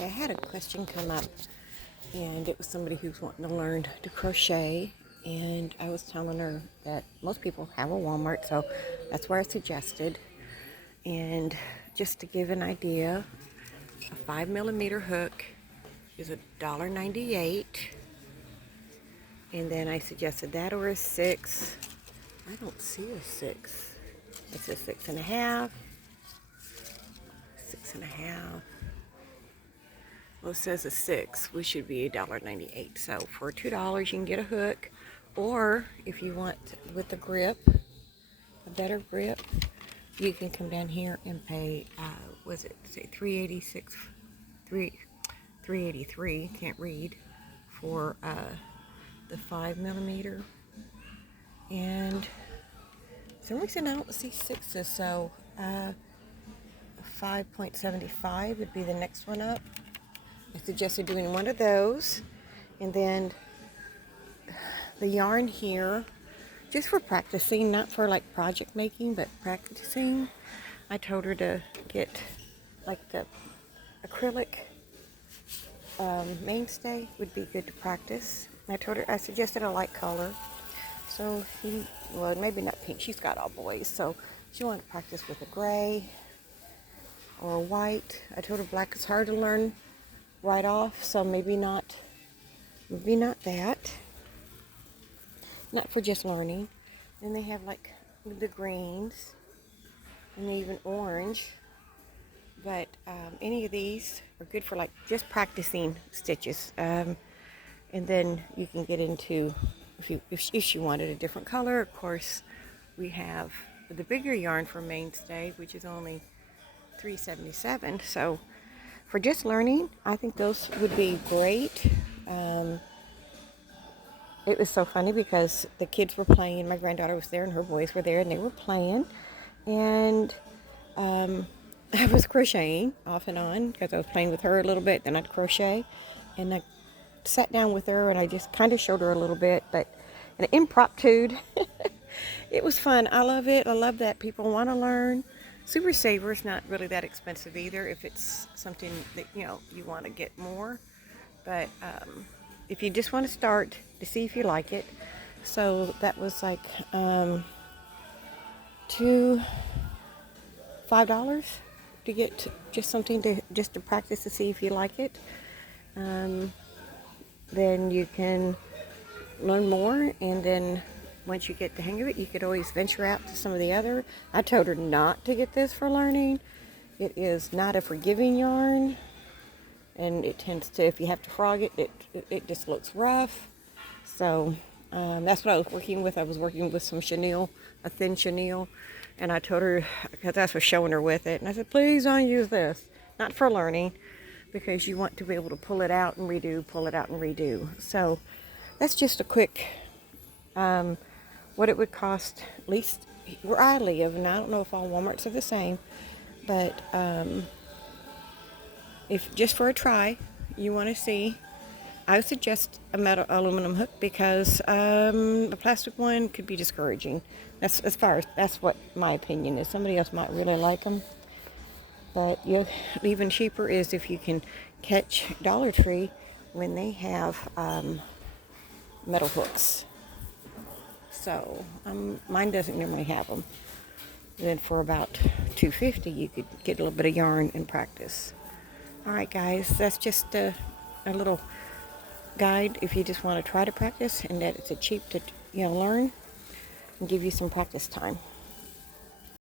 Okay, I had a question come up, and it was somebody who's wanting to learn to crochet, and I was telling her that most people have a Walmart, so that's where I suggested. And just to give an idea, a 5 millimeter hook is $1.98, and then I suggested that or a 6. I don't see a 6. It's a 6.5, 6.5. Well, it says a 6, which should be $1.98. So for $2, you can get a hook, or if you want with a grip, a better grip, you can come down here and pay. Was it say 386, 383? Can't read for the 5 millimeter. And for some reason I don't see 6s, so 5.75 would be the next one up. I suggested doing one of those, and then the yarn here, just for practicing, not for like project making, but practicing. I told her to get like the acrylic mainstay would be good to practice. I suggested a light color. So well, maybe not pink, she's got all boys, so she wanted to practice with a gray or a white. I told her black is hard to learn right off, so maybe not that. Not for just learning. Then they have like the greens and even orange. But any of these are good for like just practicing stitches. And then you can get into, if you wanted a different color, of course, we have the bigger yarn for mainstay, which is only $3.77. So for just learning, I think those would be great. It was so funny because the kids were playing. My granddaughter was there and her boys were there and they were playing. And I was crocheting off and on because I was playing with her a little bit. Then I'd crochet. And I sat down with her and I just kind of showed her a little bit. But an impromptu. It was fun. I love it. I love that people want to learn. Super Saver is not really that expensive either if it's something that you want to get more. But if you just want to start to see if you like it, so that was like $5 to get just something to practice to see if you like it. Then you can learn more, and then once you get the hang of it, you could always venture out to some of the other. I told her not to get this for learning. It is not a forgiving yarn, and it tends to, if you have to frog it, it just looks rough. So that's what I was working with. I was working with some chenille, a thin chenille, and I told her, because I was showing her with it, and I said, please don't use this, not for learning, because you want to be able to pull it out and redo, pull it out and redo. So that's just a quick what it would cost, at least where I live, and I don't know if all Walmarts are the same, but if just for a try you want to see, I would suggest a metal aluminum hook, because a plastic one could be discouraging. That's what my opinion is. Somebody else might really like them, but even cheaper is if you can catch Dollar Tree when they have metal hooks. So mine doesn't normally have them. Then for about $2.50 you could get a little bit of yarn and practice. All right, guys, that's just a little guide if you just want to try to practice, and that it's a cheap to learn and give you some practice time.